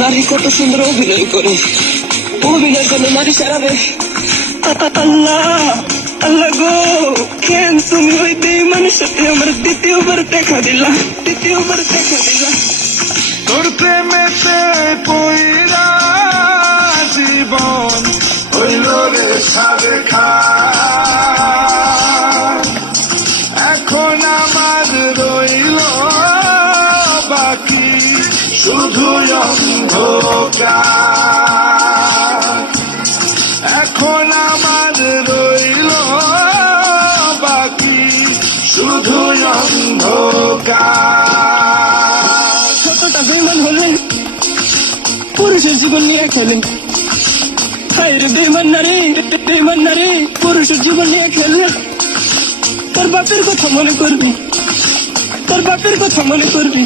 নারী কত সুন্দর অভিনয় করে, অভিনয় করলে নারী সারাবে। আল্লাহ আল্লাহ গো, কেন তুমি ওই বেঈমানের সাথে আমার দ্বিতীয়বার দেখা দিলা, দ্বিতীয়বার দেখা দিলা। তোর প্রেমেতে পইরা জীবন হইল রে সাদেখা। এখন আমার রইল বাকি শুধু অন্ধকার। এখন আমার রইল বাকি শুধু অন্ধকার। কতটা বেঈমান হলেন, পুরুষের জীবন নিয়ে খেলেন। হায় রে বেঈমান নারী, বেঈমান নারী, পুরুষের জীবন নিয়ে খেলবেন। তোর বাপের কথা মনে করবি, তোর বাপের কথা মনে করবি।